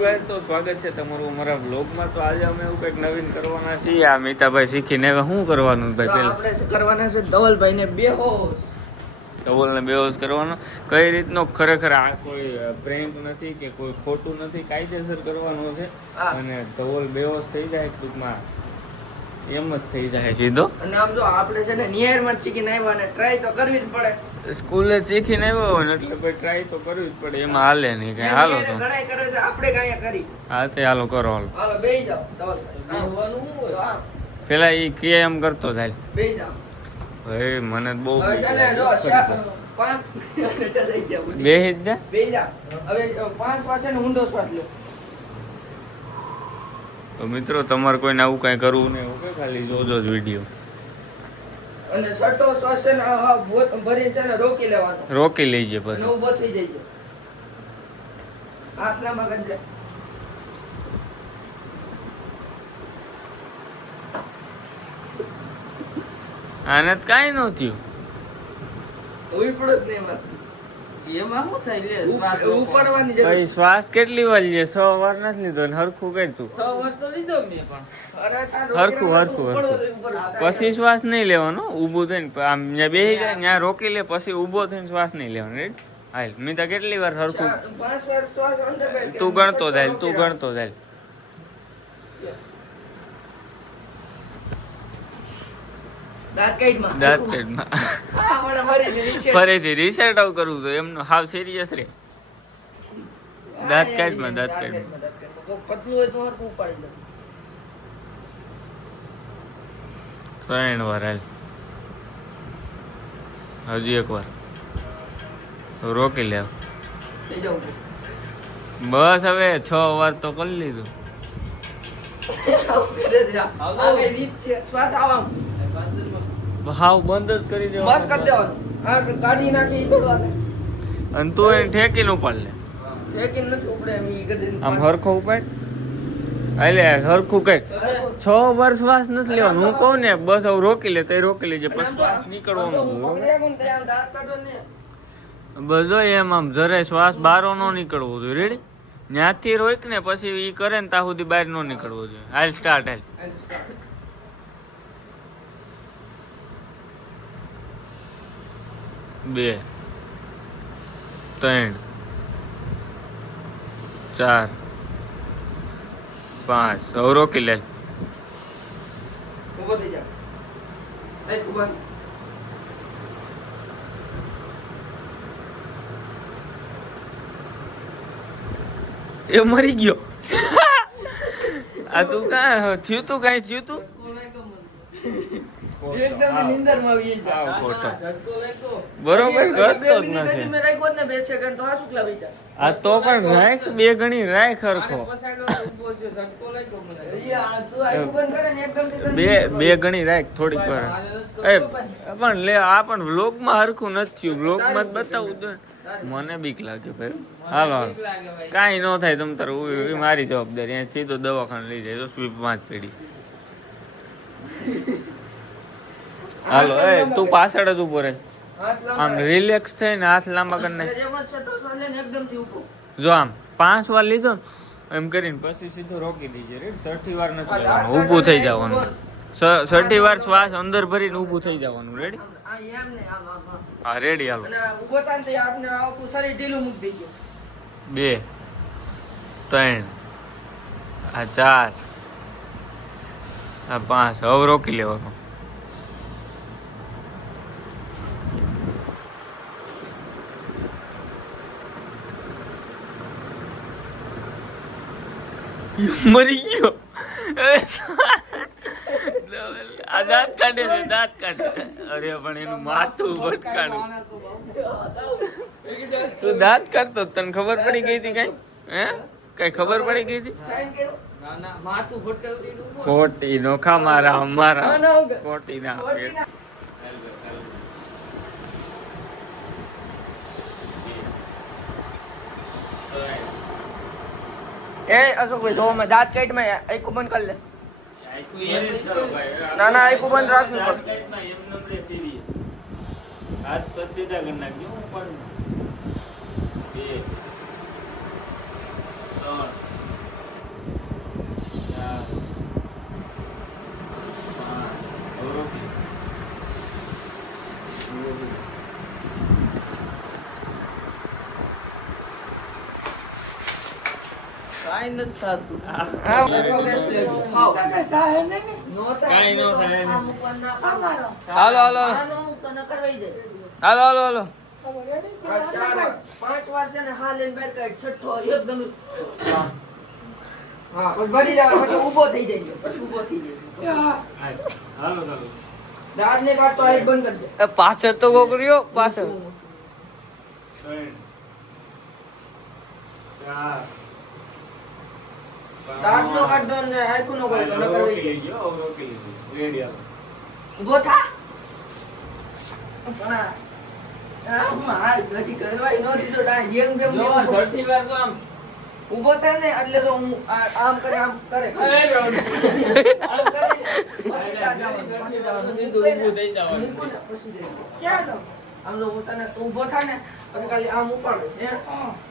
Guys, તો સ્વાગત છે તમારું અમારા વ્લોગમાં. તો આજે અમે એવું કંઈક નવીન કરવાના છીએ. આ મીતાભાઈ શીખીને હવે શું કરવાનું ભાઈ? પહેલા આપણે કરવાના છે ધવલભાઈને બેહોશ. ધવલને બેહોશ કરવાનો. કઈ રીતનો ખરેખર આ કોઈ પ્રેન્ક નથી કે કોઈ ખોટું નથી, કાયદેસર કરવાનું છે. અને ધવલ બેહોશ થઈ જાય ટૂંકમાં એમ જ થઈ જાય સીધો. અને આમ જો આપણે છે ને નિયરમાં જ શીખીને આવ્યા ને ટ્રાય તો કરવી જ પડે. સ્કૂલે શીખીને આવ્યો હોય ને એટલે ભાઈ ટ્રાય તો કરવી જ પડે, એમાં હાલે નહીં કઈ. હાલો તો ઘણાય કરે છે, આપણે કાંઈ કરી. હા તે હાલો કરો. હાલો હાલો બેહી જાઓ ધવલભાઈ. પેલા ઈ કે એમ કરતો થાય. બેહી જાઓ. ભાઈ મને બહુ હવે છે ને જો 5 મિનિટ થઈ ગયા. બેહી જ જા. બેહી જા. હવે 5 શ્વાસ છે ને ઊંડો શ્વાસ લો. તો મિત્રો તમારે કોઈને આવું કઈ કરવું નહીં, ઓકે? ખાલી જોજો જ વિડીયો. અને છઠ્ઠો શ્વાસ છે ને ભરી છે ને રોકી લેવાનો. રોકી લેજે અને પછી. ઊભો થઈ જઈએ. હાથ લાંબા કરજે. આને તો કાંઈ ન થયું. ઉઈપડો જ નહીં મારતી. એમાં શું થાય લે શ્વાસ ઉપાડવાની જરૂર. ભાઈ શ્વાસ કેટલી વાર લે? 6 વાર નથી લીધો ને હરખું કર તું. 6 વાર તો લીધો મેં પણ. હરખું. પછી શ્વાસ નહીં લેવાનો. ઊભું થઈને આમ ત્યાં બેસી જાય ત્યાં રોકી લે, પછી ઊભો થઈને શ્વાસ નહીં લેવાનો. રેડી? હાલ મીતા કેટલી વાર હરખું? 5 વાર શ્વાસ અંદર બેઠ. તું ગણતો જાય. દાંત કાઢમાં. ફરીથી રિસેટ આવ કરવું તો એમનું હાવ સિરિયસ રે. દાંત કાઢમાં. પતલું હોય તો હરખું ઉપાડી લે. 3 વાર. હાલ હજી 1 વાર રોકી લે. થઈ જાવ. બસ હવે 6 વાર તો કરી લીધું. આગળ રીત છે. શ્વાસ આવામ હાવ બંધ જ કરી બંધ દેવાનું. કરી દેવાનું. આ કાઢી નાખી તોડવાને. અને તું એને ઠેકીને ઉપાડ લે. ફેંકીને નથી ઉપડે એમ ઈ કરી આમ હરખો ઉપાડ. એટલે હરખું કઈ 6 વાર શ્વાસ નથી લેવાનો. હું કહું ને બસ હવે રોકી લે, તો રોકી લેજે. પછી શ્વાસ નીકળવાનો. બસ જો એમ આમ જરાય શ્વાસ બારો ન નીકળવો જોઈએ. રેડી? ત્યાંથી રોક ને પછી ઈ કરે ને ત્યાં સુધી બહાર ન નીકળવો જોઈએ. હાલ સ્ટાર્ટ. હાલ 2 3 4 5 હવે રોકી લે. ઉભો થઈ જા. ઉભો. એ મરી ગયો. આ તું કાંઈ થયું તું? એકદમ નીંદરમાં આવી જાય. ખોટો બરોબર કરતો જ નથી. મેં રાખ્યો જ ને 2 સેકન્ડ તો આ શુક્લા વઈ જાય. આ તો પણ રાખ 2 ગણી રાખ હરખો. બે ગણી રાખ થોડીક વાર. પણ લે આ પણ વ્લોગમાં હરખું નથી થયું. વ્લોગમાં જ બતાવું જોઈએ. મને બીક લાગે ભાઈ. હાલો કાંઈ ન થાય તમ તાર. મારી જવાબદારી. અહીંયા સીધો દવાખાને લઈ જાય તો સ્વીપમાં જ પડી. હાલો તું પાછળ જ ઉભો રહે. આમ રિલેક્સ થઈને હાથ લાંબા કરીને જો આમ 5 વાર લીધો ને એમ કરીને પછી સીધો રોકી દીજે. રેડી? 60 વાર નથી લેવાનું. ઊભું થઈ જવાનું. 60 વાર શ્વાસ અંદર ભરીને ઊભું થઈ જવાનું. રેડી? હા રેડી. હાલો 2 3 આ 4 આ 5 હવે રોકી લેવાનું. મરી ગયો. આ દાંત કાઢે છે. અરે પણ એનું માથું ભટકાણું. તું દાંત કાઢતો તને ખબર પડી ગઈ હતી? કઈ ખબર પડી ગઈ હતી? ખોટી નોખા મારા ખોટી ના. અશોકભાઈ જો મેં દાંત કાઢ માં આખું બંધ કરી લે. ના આખું બંધ રાખવું પડે. હાથ તો સીધા કરી નાખજો. 2 3 કાંઈ નથી થતું. હા. ખાઓ. નો થાય. કાંઈ નો થાય. આ મૂકવાના કામ. હાલો હાલો આનો મૂક તો નકર વહી જાય. હાલો હાલો હાલો આ 4 વાર, 5 વાર છે ને હા લઈને બહાર કાઢ. છઠ્ઠો એકદમ હા પછી ભરી જાવ પછી ઊભો થઈ જાય પછી ઊભો થઈ જાય. હાલો હાલો દાંત ને કાઢતો આ એક બંધ કરી દે. પાછળ તો ગોગરીઓ પાછળ દાંત નો કાઢતો ને આખું નો કાઢતો નકર વહી જાય. ઊભો થા. પણ આમાં આ ગતિ કરવાય નો દીધો તાણે જેમ તેમ જેમ છઠ્ઠી વાર તો આમ ઊભો થાય ને એટલે તો હું આમ કરે આમ કરે. આમ કરે પછી જવાનું. સીધું ઊભું થઈ જવાનું. મૂકું ને પછી દે. ક્યાં જાવ? આમ તો હું તને તું ઊભો થા ને પછી ખાલી આમ ઉપાડે હે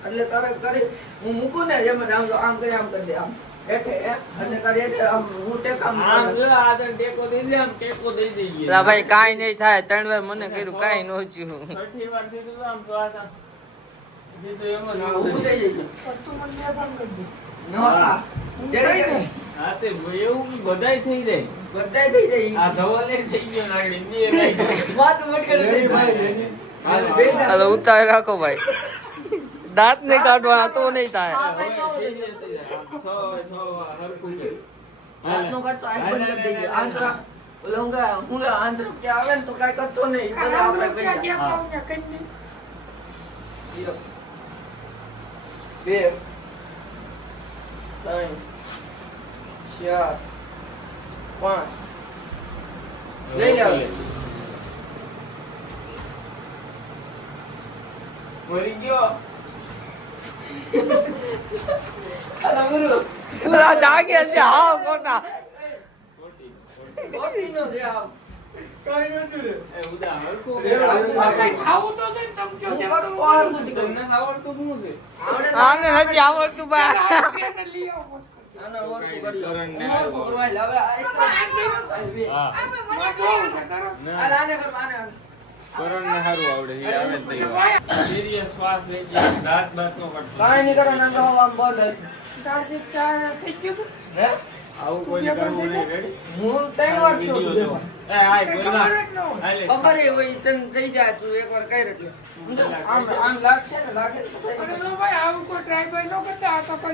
એટલે તારે કરી હું મૂકું ને જેમ જ આમ તો આમ કરી આમ કરી દે આમ હેઠે હે એટલે કરી હેઠે આમ હું ટેકામ આમ જો આ તો ટેકો દઈ દે આમ ટેકો દઈ દઈએ લા ભાઈ કાઈ નહીં થાય 3 વાર મને કર્યું કાઈ નો થયું છઠ્ઠી વાર સીધું આમ શ્વાસ આમ સીધું એમ જ ઊભું થઈ જાય. નો થા. જરી જરી. હા તે એવું બધાય થઈ જાય બધાય થઈ જાય. આ ધવલે થઈ ગયો નાગડી બે રહી ગઈ વાત મટકેલ થઈ જાય. હાલ બે જા. હાલો ઉતાર રાખો ભાઈ દાંત નહીં કાઢવાના તો નહીં થાય હાથનો કાઢતો આંખ બંધ કરી દેજો. આંતરા ઓલા હુંગા આંતર કે આવે ને તો કાંઈ કરતો નહીં. બધા આપણે કહી જાય. જીરો. 2 3 4 5 લઈ જાવ. મરી ગયો હાલો ગુરુ. લા જાગે છે હાવ કોટા ખોટી નો છે આમ. એ ઉદા હરખું હું કરું તો આવડતું નથી. તમને આવડતું શું છે આવડે તો આને નથી આવડતું બા આને ઓળખું કરી લો. હું ઓળખું કરવા લે. હવે આ એક ચાલ બે. હા હાલ આને કર આને. કરણ ને સારું આવડે એ આવે જ નહીં સિરિયસ શ્વાસ લઈ જાય દાંત બાત નો કાઢતો કાંઈ નહીં કરો નાનો આમ બંધ. હે આવું કોઈ કરવું નહીં રેડી હું 3 વાર છું દેવા. એ હાય બોલવા હાલે ખબર એ હોય તને થઈ જાય તું એકવાર કઈ એટલે આમ આમ લાગશે ને લાગે તો થઈ જાય.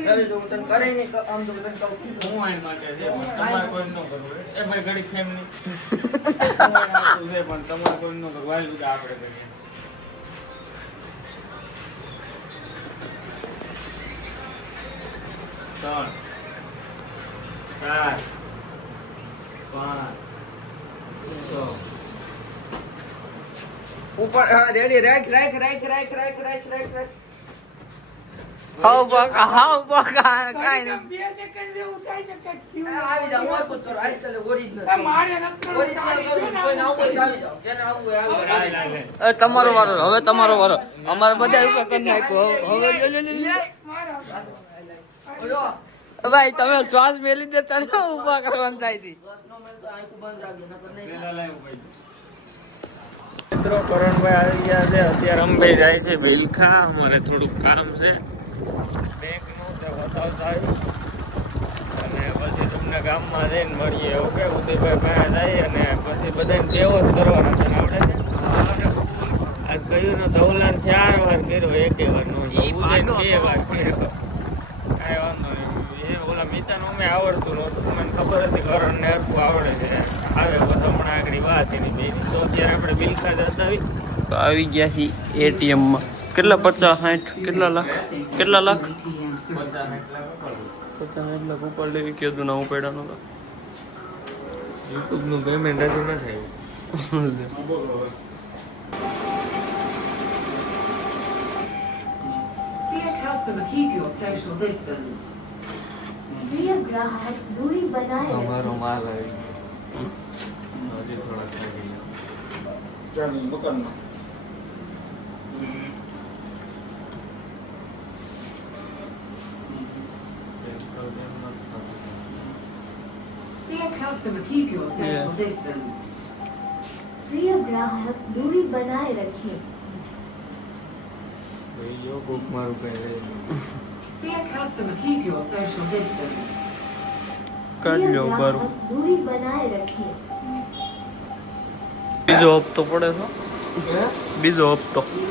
રવિ જો હું તને કરે નહીં આમ તો તને કહું છું. હું આઈ માટે છે પણ તમારે કોઈ ન કરવું એ ભાઈ ઘડી ખેમ નહીં તમારે આટલું છે પણ તમારે કોઈ ન કરવું હાલ બધા આપણે કરીએ ત્રણ 4 5 6 ઉપર હા રેડી રાખ રાખ રાખ રાખ રાખ રાખ રાખ રાખ. હાવ બકા કાઈ નહીં આવી જાવ મોર પુત્ર આજકાલ ઓરિજિનલ ઓરિજિનલ કરું કોઈ ના હોય આવી જાવ જેને આવું હોય આવી જાવ. તમારો વારો હવે તમારો વારો અમારે બધા ઉપર કરી નાખ્યો હવે ઓલો ભાઈ તમે શ્વાસ મેલી દેતા ને ઊભા કરવાનું થાય થી શ્વાસનો મેલ તો આંખ બંધ રાખજો નકર નહીં. પેલા લાવ્યો ભાઈ મિત્રો કરણભાઈ આવી ગયા છે અત્યારે અંબાઈ જાય છે ભીલખા અમારે થોડુંક કામ છે બેંકનું તે બતાવતા આવ્યું અને પછી તમને ગામમાં જઈને મળીએ ઓકે ઉદયભાઈ પાસે જાય અને પછી બધાને દેવો જ કરવાના તને આવડે છે આજ કહ્યું ને ધવલાને 4 વાર કર્યો એકે વાર નો ઉદયને 2 વાર કર્યો કાંઈ વાંધો નહીં એ ઓલા મિતાનું અમે આવડતું નહોતું મને ખબર હતી કરણને હરખું આવડે છે આવે બસ હમણાં આગળ વાત એની બેની તો અત્યારે આપણે બિલખા જતા આવી ગયા છીએ એટીએમ માં કેટલા 50 60 કેટલા લાખ 50 લાખ 50 લાખ ઉપર લેવી કીધું ના ઉપાડ્યા નતો યુટ્યુબનું પેમેન્ટ હજુ ન થયું Dear customer, keep your social distance. प्रिय ग्राहक दूरी बनाए रखें। અમારો માલ આવી હજી થોડાક થઈ ગયા Dear customer, keep your social Yes. distance. प्रिय ग्राहक दूरी बनाए रखें। ભાઈ યો કોક મારું કઈ રહે Dear customer, keep your social distance. કાઢ प्रिय લ્યો બારું. ग्राहक दूरी बनाए रखें। બીજો હપ્તો પડે છે બીજો હપ્તો Periods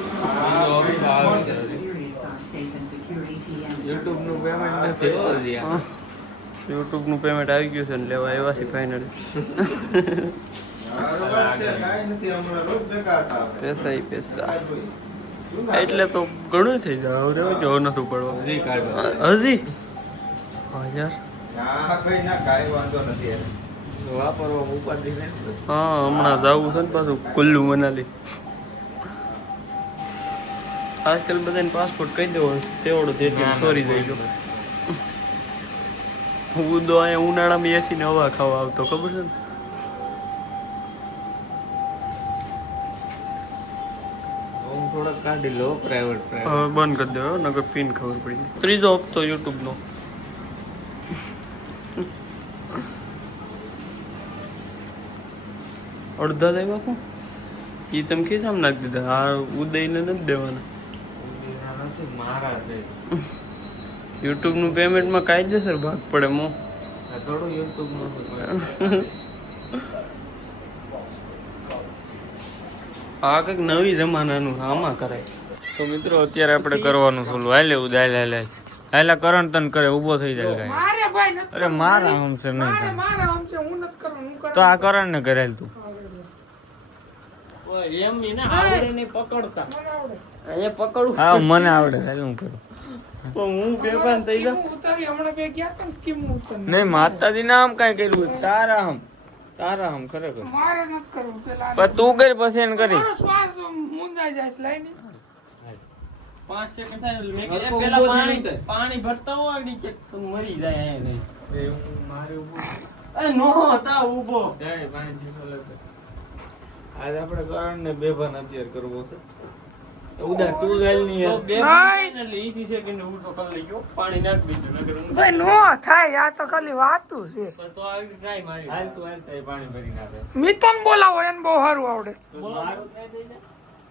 are safe and secure ATMs. YouTube નું પેમેન્ટ નથી યુટ્યુબ નું પેમેન્ટ આવી ગયું છે ને લેવા આવ્યા છે ફાઇનલી પૈસા ઈ પૈસા એટલે તો ઘણું થઈ જાય હવે રહેવા જો નથી પડવા હજી વાપરવા ઉપાધિ ને હા હમણાં જવું છે ને પાછું કુલ્લુ મનાલી આજકાલ બધાને પાસપોર્ટ કહી દેવો તેવડો જેટલી સોરી જઈ લો હું તો અહીંયા ઉનાળામાં એસી ને હવા ખાવા આવતો ખબર છે ને હું થોડોક કાઢી લો પ્રાઇવેટ હવે બંધ કરી દેવો નકર પિન ખબર પડી ત્રીજો હપ્તો યુટ્યુબ નો અડધા દેવા શું એ તમે ખિસ્સામાં નાખી દીધા આ ઉદયને નથી દેવાના નથી મારા છે યુટ્યુબ નું પેમેન્ટમાં કાયદેસર ભાગ પડે મો આ થોડું યુટ્યુબ નું આ કંઈક નવી જમાનાનું આમાં કરાય તો મિત્રો અત્યારે આપણે કરવાનું થોડું હાલે ઉદાય હાલે હાલે કરણ તન કરે ઊભો થઈ જાય કાંઈ. મારે ભાઈ નથી અરે મારા હમશે નહીં મારે થાય. મારા હમશે હું નથી કરવાનું હું તો આ કરણ ને કરેલ તું એમ એને આવડે નહીં પકડતા એ પકડું હા મને આવડે હાલ હું કરું પણ હું બેભાન થઈ જાઉં ઉતારી હમણાં બે ગયા હતા ને સ્કીમ ઉતારી નહીં માતાજી ના આમ કાંઈ કર્યું તારા આમ ખરેખર મારે નથી કરવું પેલા પણ તું કરી પછી એને કરી મારો શ્વાસ મુંજાઈ જાય છે લઈને 5 સેકન્ડ થાય એટલે મેં કીધું, એ પેલા પાણી ભરતા હોય ને કે તું મરી જાય અહીંયા એ નો હતા ઊભો આજે આપણે કરણ ને બેભાન અત્યારે કરવો છે ઉદા તું ગાલ ની તો યાર બે મિનિટ એટલે 20 સેકન્ડ ઊભો કરી લઈ ગયો પાણી નાખી દીધું નકર હું ભાઈ નો થાય આ તો ખાલી વાતું છે પણ તો આવી ટ્રાય મારી હાલ તું હાલ તારી પાણી ભરી નાખે મિતન બોલાવો એને બહુ સારું આવડે બોલો મારું try થઈ જાય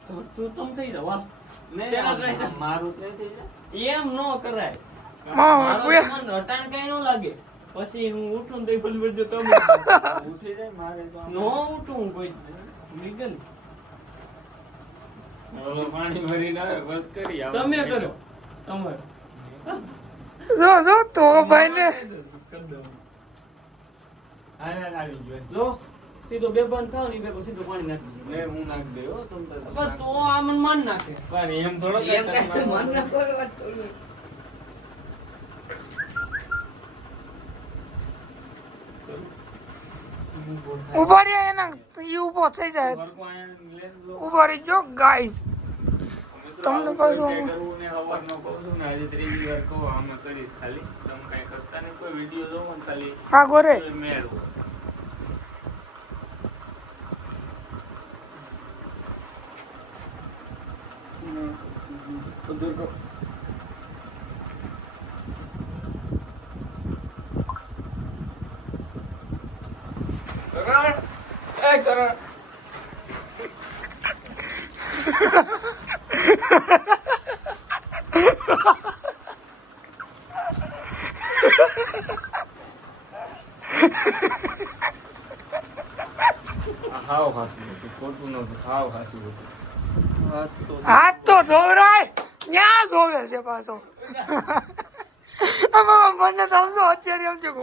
તો તું તમ થઈ જાવ હાલ. નહીં, પેલા try કર. મારું try થઈ જાય. એમ નો કરાય માં મારો કોઈ તો મન હટાણ કઈ નો લાગે પછી હું ઉઠું ને તો ભલ ભલ તમે ઉઠી જાય મારે તો આમ. નો ઉઠું હું કોઈ નિગન ઓલો પાણી ભરીને આવે બસ કરી આવો. તમે કરો તમારે જો તો ભાઈ ને હાલ હાલ આવી ગયો જો સીધો બેભાન થાવ ને બે સીધો પાણી નાખી દે. લે હું નાખ દે હો તમ તાર. પણ તો આ મન માન નાખે પણ એમ થોડો એમ કાંઈ મન ન કરવા થોડું. ઉભા રહ્યા એના ઈ ઉભો થઈ જાય ઉભા રહી જો ગાઈસ તમને પાછું કંઈ કરવું ને હવારનો કહું છું ને આજે ત્રીજી વાર કહું આમાં કરીશ ખાલી તમે કઈ કરતા નહીં કોઈ વિડીયો જોવો ને ખાલી હા ગોરે મેળ કરણ હાવ હાસું હતું ખોટું નતું હાવ હાસું હતું હાથ તો ધોવરાય ક્યાં ધોવે છે પાછો મને તો સમજો અત્યારે એમ છે કે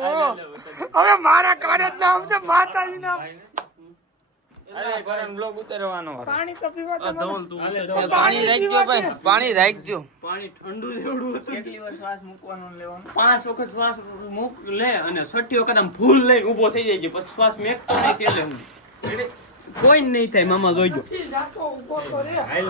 હવે મારા કાર્ય ના સમજે માતાજી ના અરે કરણ બ્લોગ ઉતારવાનો વારો. પાણી તો પીવા તો ધવલ તું પાણી રાખજો ભાઈ પાણી ઠંડુ જેવડું હતું કેટલી વાર શ્વાસ મૂકવાનો ને લેવાનો 5 વખત શ્વાસ મૂક લે અને 6ઠી વખત આમ ફૂલ લઈને ઊભો થઈ જાય છે પછી શ્વાસ મેકતો નહીં છે એટલે હું કોઈ નહીં થાય મામા જોઈજો જાતો ઉભો તો રે હાલ